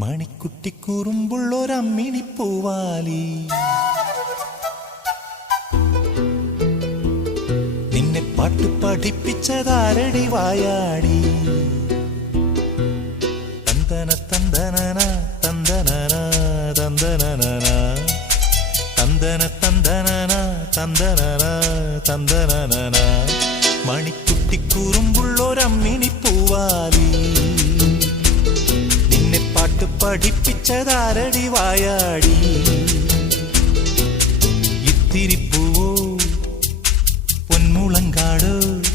മണിക്കുട്ടിക്കുറുമ്പുള്ളൊരമ്മിണി പൂവാലി. നിന്നെ പാട്ട് പഠിപ്പിച്ചതാരടി വായാടി. തന്തന തന്തനന തന്തനന തന്തനന തന്തന തന്തനന തന്തനന തന്തനന പൂവാലി. പഠിപ്പിച്ചതാരടി വായാടി? ഇത്തിരിപ്പൂവോ പൊന്മുളങ്കാടോ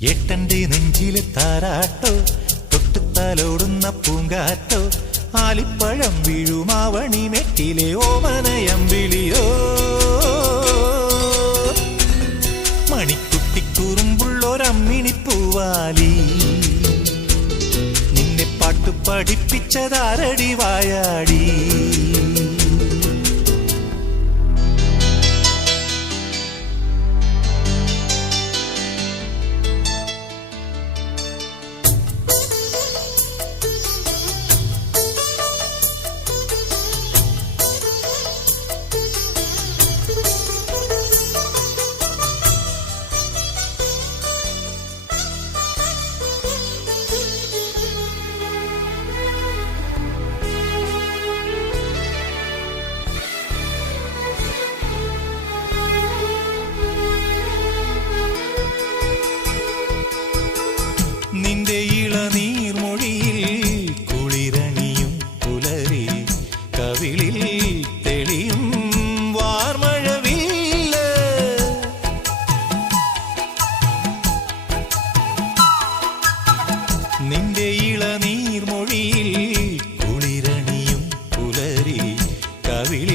എട്ടന്റെ നെഞ്ചിലെ താരാട്ടോ തൊട്ടുത്താലോടുന്ന പൂങ്കാറ്റോ ആലിപ്പഴം വീഴുമാവണി മെറ്റിലെ ഓമനയം വിളിയോ? മണിക്കുട്ടിക്കുറുമ്പുള്ളൊരമ്മിണി പൂവാലി. നിന്നെ പാട്ട് പഠിപ്പിച്ചതാരടി വായാടി.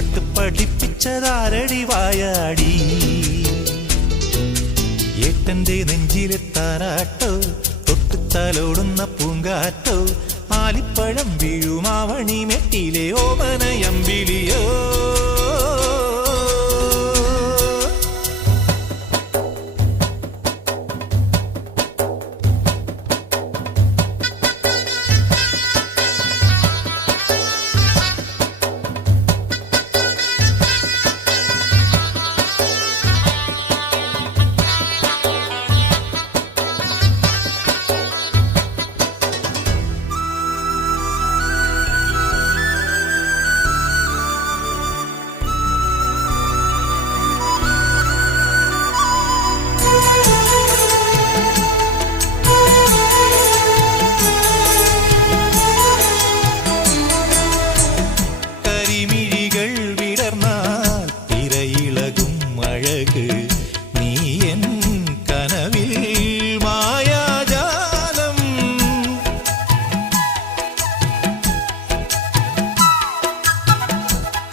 പാട്ട് പഠിപ്പിച്ചതാരടി വായാടി? ഏട്ടന്റെ നെഞ്ചിലെ താരാട്ടോ തൊട്ടുത്തലോടുന്ന പൂങ്കാറ്റോ ആലിപ്പഴം വീഴുമാവണി മെട്ടിലെ ഓമനയമ്പിളിയോ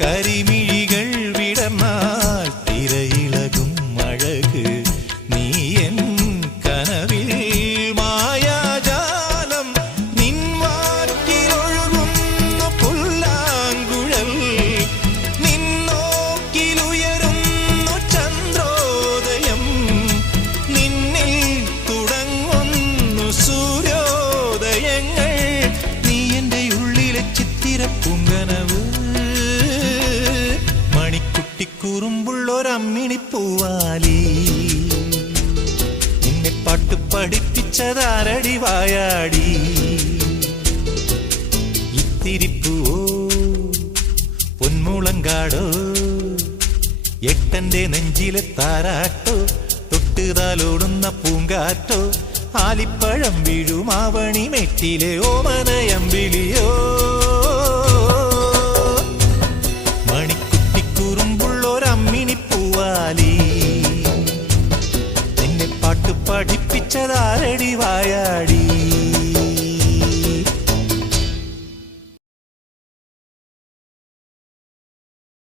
കരിമിഴികൾ വിടർന്നാൽ തിരയിളകും അഴക് നീ എൻ കനവിൽ മായാജാലം നിൻ വാക്കിലൊഴുകുന്നു പുല്ലാങ്കുഴൽ. നിന്നോക്കിലുയരുന്നു ചന്ദ്രോദയം നിന്നിൽ തുടങ്ങുന്നു സൂര്യോദയങ്ങൾ. നീ എന്റെ ഉള്ളിലെ മണിക്കുട്ടിക്കുറുമ്പുള്ളൊരമ്മിണി പൂവാലി നിന്നെ പാട്ട് പഠിപ്പിച്ചതാരടി വായാടി. ഇത്തിരിപ്പൂവോ പൊന്മുളങ്കാടോ എട്ടന്റെ നെഞ്ചിലെ താരാട്ടോ തൊട്ടുതാലോടുന്ന പൂങ്കാറ്റോ ആലിപ്പഴം വീഴുമാവണി മെറ്റിലെ ഓമനയമ്പിളിയോ. മണിക്കുട്ടിക്കുറുമ്പുള്ളൊരമ്മിണി பிச்சதாரடி வாயாடி.